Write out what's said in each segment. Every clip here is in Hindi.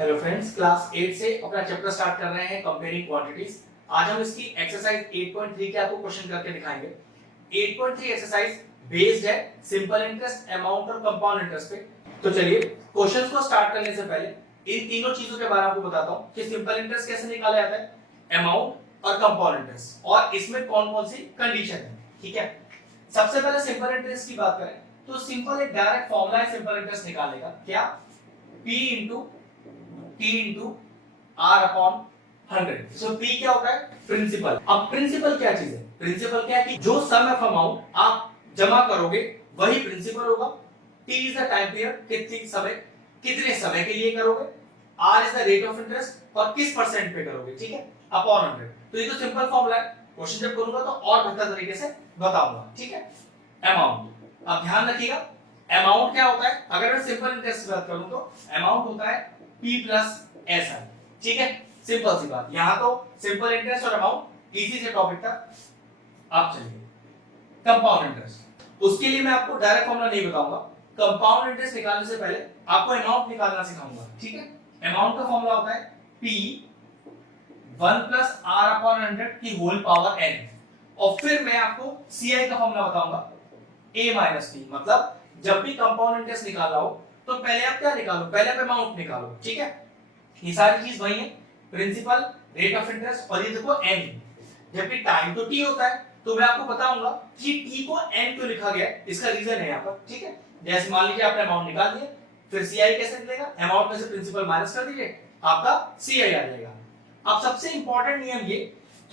हेलो फ्रेंड्स, क्लास 8 से अपना चैप्टर स्टार्ट कर रहे हैं कंपेयरिंग क्वांटिटीज। आज हम इसकी एक्सरसाइज 8.3 के आपको क्वेश्चन करके दिखाएंगे। 8.3 एक्सरसाइज बेस्ड है सिंपल इंटरेस्ट, अमाउंट और कंपाउंड इंटरेस्ट पे। तो चलिए क्वेश्चंस को स्टार्ट करने से पहले इन तीनों चीजों के बारे में आपको बताता हूं कि सिंपल इंटरेस्ट कैसे निकाला जाता है, अमाउंट और कंपाउंड इंटरेस्ट, और इसमें कौन-कौन सी कंडीशन है। ठीक है, सबसे पहले सिंपल इंटरेस्ट की बात करें तो सिंपल एक डायरेक्ट फॉर्मूला है सिंपल इंटरेस्ट निकालने का। क्या? P into T into R upon 100। सो P क्या होता है? प्रिंसिपल। अब प्रिंसिपल क्या चीज है? प्रिंसिपल क्या है कि जो सम ऑफ अमाउंट आप जमा करोगे वही प्रिंसिपल होगा। T is the time period, कितने समय के लिए करोगे। R is the rate of interest, और किस परसेंट पे करोगे। ठीक है, अपॉन 100। तो ये तो सिंपल फॉर्मूला है। क्वेश्चन जब करूंगा तो और बेहतर तरीके से बताऊंगा। ठीक है, अमाउंट अब ध्यान रखिएगा, अमाउंट क्या होता है। अगर मैं सिंपल इंटरेस्ट की बात करूं तो अमाउंट होता है P प्लस SI। ठीक है, सिंपल सी बात। यहां तो सिंपल इंटरेस्ट और अमाउंट इजी से टॉपिक था। अब चलिए कंपाउंड इंटरेस्ट, उसके लिए मैं आपको डायरेक्ट फॉर्मूला नहीं बताऊंगा। कंपाउंड इंटरेस्ट निकालने से पहले आपको अमाउंट निकालना सिखाऊंगा। ठीक है, अमाउंट का फॉर्मूला होता है P 1 प्लस R अपॉन 100 की होल पावर n, और फिर मैं आपको CI का फॉर्मूला बताऊंगा A माइनस T। मतलब जब भी कंपाउंड इंटरेस्ट निकालना हो तो पहले आप क्या निकालो, पहले आप अमाउंट निकालो। ठीक है, ये सारी चीज वही है, प्रिंसिपल, रेट ऑफ इंटरेस्ट, और ये देखो n। जबकि टाइम तो t होता है, तो मैं आपको बताऊंगा कि t को n क्यों लिखा गया है, इसका रीजन है यहाँ पर। ठीक है, जैसे मान लीजिए आपने अमाउंट निकाल दिया, फिर CI कैसे निकलेगा, अमाउंट में से प्रिंसिपल माइनस कर दीजिए, आपका CI आ जाएगा। अब सबसे इंपॉर्टेंट नियम ये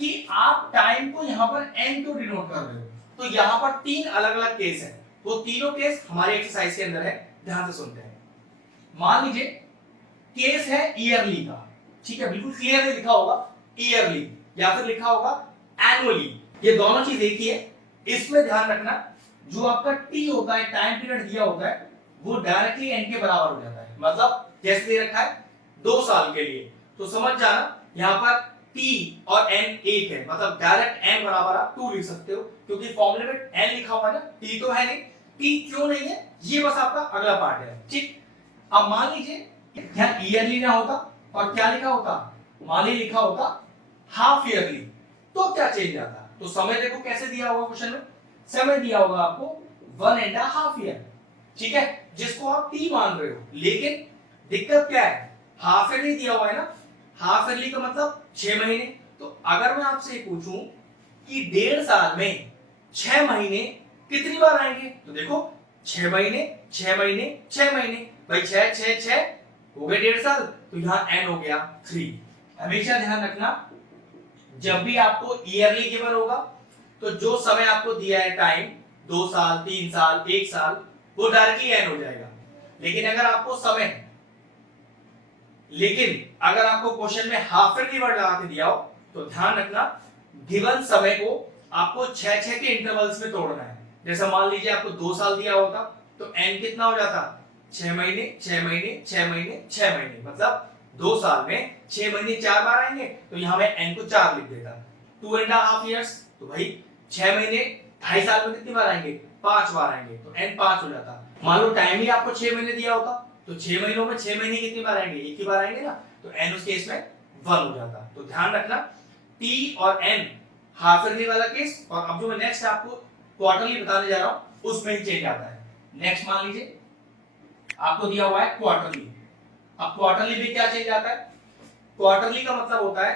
कि आप टाइम को यहाँ पर n क्यों डिनोट कर रहे हो। तो यहाँ पर तीन अलग अलग केस है, वो तीनों केस हमारे एक्सरसाइज के अंदर है, ध्यान से सुनते हैं। मान लीजिए केस है ईयरली का। ठीक है, बिल्कुल क्लियरली लिखा होगा ईयरली, या फिर लिखा होगा एनुअली, ये दोनों चीज एक ही है। इसमें ध्यान रखना, जो आपका टी होता है, टाइम पीरियड दिया होता है, वो डायरेक्टली एन के बराबर हो जाता है। मतलब जैसे दे रखा है 2 साल के लिए, तो समझ जाना यहाँ पर टी और एन एक है, मतलब डायरेक्ट एन बराबर आप 2 लिख सकते हो, क्योंकि फॉर्मूले में एन लिखा हुआ है ना, टी तो है नहीं। टी क्यों नहीं है, ये बस आपका अगला पार्ट है। ठीक, अब मान लीजिए यहाँ ईयरली ना होता और क्या लिखा होता, मान लीजिए लिखा होता हाफ ईयरली, तो क्या चेंज आता। तो समय देखो कैसे दिया होगा क्वेश्चन में, समय दिया होगा आपको 1.5 ईयर। ठीक है, जिसको आप टी मान रहे हो, लेकिन दिक्कत क्या है, हाफ ईयरली दिया हुआ है ना, हाफ ईयरली का मतलब 6 महीने। तो अगर मैं आपसे पूछूं कि 1.5 साल में 6 महीने कितनी बार आएंगे, तो देखो 6 महीने 6 महीने 6 महीने, भाई 6 6 6 हो गए 1.5 साल, तो यहाँ n हो गया 3। हमेशा ध्यान रखना, जब भी आपको ईयरली गिवन होगा तो जो समय आपको दिया है टाइम, 2 साल 3 साल 1 साल, वो डायरेक्टली n हो जाएगा। लेकिन अगर आपको क्वेश्चन में हाफ ईयरली वर्ड लगा के दिया हो, तो ध्यान रखना गिवन समय को आपको 6 के इंटरवल्स में तोड़ना है। जैसे मान लीजिए आपको 2 साल दिया होता, तो n कितना हो जाता, 6 महीने 6 महीने 6 महीने 6 महीने, मतलब 2 साल में 6 महीने 4 बार आएंगे, तो यहां मैं n को 4 लिख देता। 2.5 इयर्स, तो भाई 6 महीने 2.5 साल में कितनी बार आएंगे, 5 बार आएंगे, तो n 5 हो जाता। मान लो टाइम ही आपको 6 महीने दिया होता, तो 6 महीनों में 6 महीने कितनी बार आएंगे, एक ही बार आएंगे ना, तो n उस केस में 1 हो जाता। तो ध्यान रखना t और n हाफ ईयरली वाला केस, और अब जो मैं नेक्स्ट आपको क्वार्टरली बताने जा रहा हूं उसमें ही चेंज आता है। नेक्स्ट मान लीजिए आपको दिया हुआ है क्वार्टरली। अब क्वार्टरली भी क्या चेंज आता है, क्वार्टरली का मतलब होता है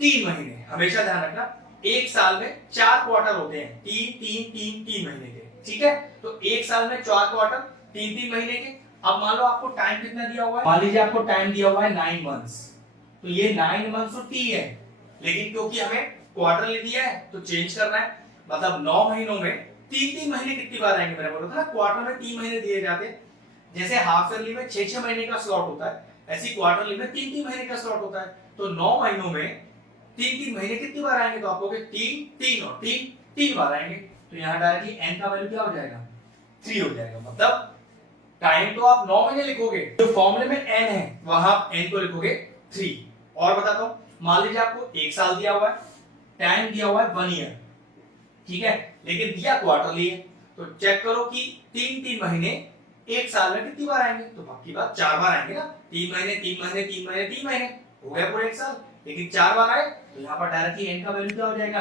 3 महीने। हमेशा ध्यान रखना, एक साल में 4 क्वार्टर होते हैं, 3 महीने के। ठीक है, तो एक साल में 4 क्वार्टर 3 महीने के। अब मान लो आपको टाइम कितना दिया हुआ है, मान लीजिए आपको टाइम दिया हुआ है 9 मंथ्स, तो ये 9 मंथ्स तो टी है, लेकिन क्योंकि हमें क्वार्टरली दिया है तो चेंज करना है। मतलब 9 महीनों में 3 महीने कितनी बार आएंगे, मैंने बोला था ना क्वार्टर में 3 महीने दिए जाते हैं। जैसे हाफ ईयरली में 6 महीने का स्लॉट होता है, ऐसी क्वार्टरली में 3 महीने का स्लॉट होता है। तो 9 महीनों में 3 महीने कितनी बार आएंगे, तो आपको 3 और 3 बार आएंगे। तो यहाँ डायरेक्टली n का वैल्यू क्या हो जाएगा, 3 हो जाएगा। मतलब टाइम तो आप 9 महीने लिखोगे, जो फॉर्मूले में n है वहां आप n को लिखोगे 3। और बताता हूं, मान लीजिए आपको 1 साल दिया हुआ है, टाइम दिया हुआ है 1 ईयर, ठीक है, लेकिन दिया क्वार्टरली है, तो चेक करो कि 3 महीने एक साल में कितनी बार आएंगे? तो पक्की बात 4 बार आएंगे ना, 3 महीने 3 महीने 3 महीने 3 महीने, हो गया पूरे एक साल। लेकिन 4 बार आए तो यहाँ पर डायरेक्टली एन का वैल्यू क्या हो जाएगा?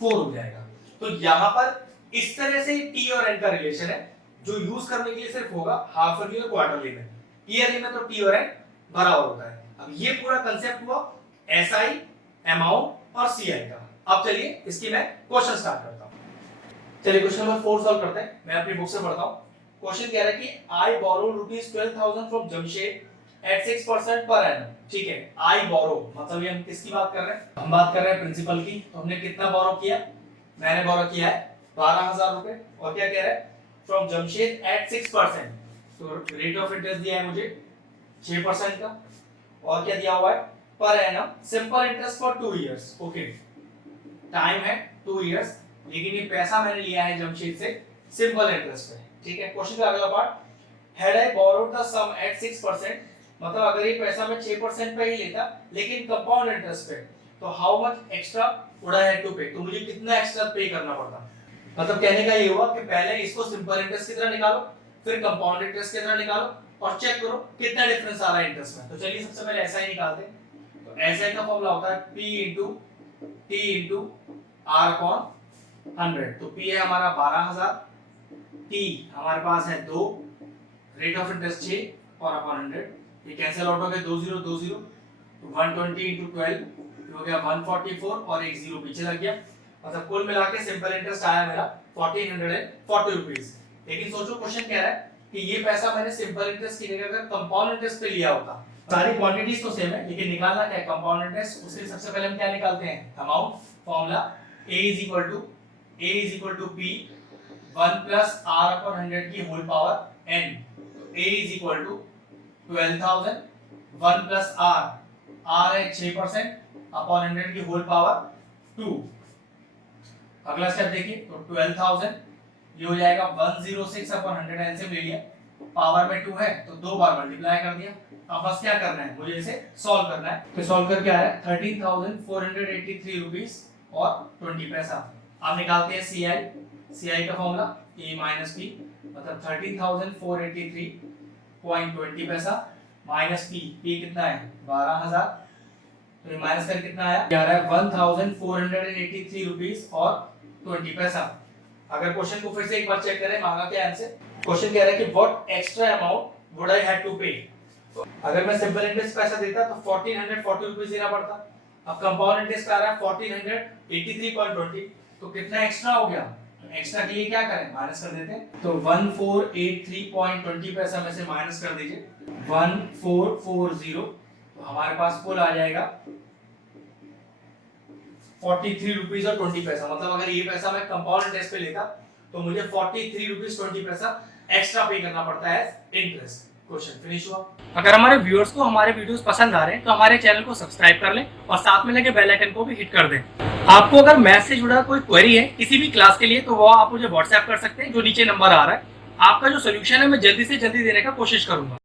4 हो जाएगा। तो यहाँ पर इस तरह से टी और एन का रिलेशन है जो यूज करने के लिए सिर्फ होगा हाफ ईयरली और क्वार्टरली में। ईयरली में तो टी और एन बराबर होता है। अब ये पूरा कंसेप्ट हुआ एसआई, अमाउंट और सीआई का। अब चलिए इसकी मैं क्वेश्चन स्टार्ट करता हूं। चलिए क्वेश्चन नंबर 4 सॉल्व करते हैं। मैं अपनी बुक से पढ़ता हूं। क्वेश्चन कह रहा है कि I borrow ₹12,000 from Jamshed at 6% per annum. ठीक है, आई बोरो मतलब ये हम किसकी बात कर रहे हैं? हम बात कर रहे हैं प्रिंसिपल की। तो हमने कितना बोरो किया? मैंने बोरो किया है 12,000 रुपए। और क्या कह रहा है? From Jamshed at 6%। तो रेट ऑफ इंटरेस्ट दिया है मुझे 6% का। और क्या दिया हुआ है? Per annum simple interest for 2 years. Okay, time है 2 इयर्स, लेकिन ये पैसा मैंने लिया है जमशेद से सिंपल इंटरेस्ट पे। ठीक है, क्वेश्चन का अगला part, had I borrowed the sum at 6%, मतलब अगर ये पैसा मैं 6% पे ही लेता लेकिन कंपाउंड इंटरेस्ट पे, तो how much extra would I have to pay? तो मुझे कितना एक्स्ट्रा पे करना पड़ता? मतलब कहने का ये हुआ कि पहले इसको सिंपल इंटरेस्ट की तरह निकालो, फिर कंपाउंड इंटरेस्ट की तरह निकालो और चेक करो कितना डिफरेंस आ रहा है इंटरेस्ट में। तो चलिए सबसे पहले ऐसा ही निकालते हैं। तो ऐसा का फॉर्मूला होता है P into R upon 100। तो P है हमारा 12,000, T हमारे पास है 2, रेट ऑफ इंटरेस्ट 6 और अपॉन 100। ये कैंसिल आउट हो गए, 2 0 2 0, तो 120 into 12 हो गया 144 और एक 0 पीछे लग गया। मतलब कुल मिला के सिंपल इंटरेस्ट आया मेरा 1440 रुपीस। लेकिन सोचो क्वेश्चन कह रहा है कि ये पैसा मैंने सिंपल इंटरेस्ट की जगह अगर कंपाउंड इंटरेस्ट पे लिया होता, सारी क्वांटिटीज तो सेम है लेकिन निकालना क्या है? Compound interest. उसके सबसे पहले हम क्या निकालते हैं? Amount. Formula A is equal to P 1 plus R upon 100 की होल पावर n। तो A is equal to 12,000 1 plus R है 6% upon 100 की होल पावर 2। अगला स्टेप देखिए, तो 12,000 ये हो जाएगा 106 upon 100, एलसीएम ले लिया, पावर में 2 है तो 2 बार मल्टीप्लाई कर दिया। अब बस क्या करना है? मुझे इसे सॉल्व करना है। तो सॉल्व करके आ रहा है 13,483 रुपीस और 20 पैसा। अब निकालते हैं सीआई का फॉर्मूला A माइनस P, मतलब 13,483.20 पैसा माइनस P कितना है? 12,000। तो ये माइनस कर कितना आया? आ रहा है 1,483 रुपीस और 20 पैसा। अगर क्वेश्चन को फिर से एक बार चेक करें, मांगा क्या आंसर? क्वेश्चन कह रहा है कि what extra amount would I have to pay. अगर मैं सिंपल इंटरेस्ट पैसा देता तो 1440 रुपीस देना पड़ता। अब कंपाउंड इंटरेस्ट आ रहा है 1483.20, तो कितना एक्स्ट्रा हो गया? तो एक्स्ट्रा के लिए क्या करें? माइनस कर देते हैं। तो 1483.20 पैसा में से माइनस कर दीजिए 1440, तो हमारे पास कुल आ जाएगा 43 रुपीस और 20 पैसा। मतलब अगर ये पैसा मैं कंपाउंड इंटरेस्ट पे लेता तो मुझे 43 रुपीस 20 पैसा एक्स्ट्रा पे करना पड़ता है इंटरेस्ट। क्वेश्चन फिनिश हुआ। अगर हमारे व्यूअर्स को हमारे वीडियोस पसंद आ रहे हैं तो हमारे चैनल को सब्सक्राइब कर लें और साथ में लगे बेल आइकन को भी हिट कर दें। आपको अगर मैथ से जुड़ा कोई क्वेरी है किसी भी क्लास के लिए तो वो आप मुझे व्हाट्सएप कर सकते हैं, जो नीचे नंबर आ रहा है। आपका जो सोल्यूशन है मैं जल्दी से जल्दी देने का कोशिश करूंगा।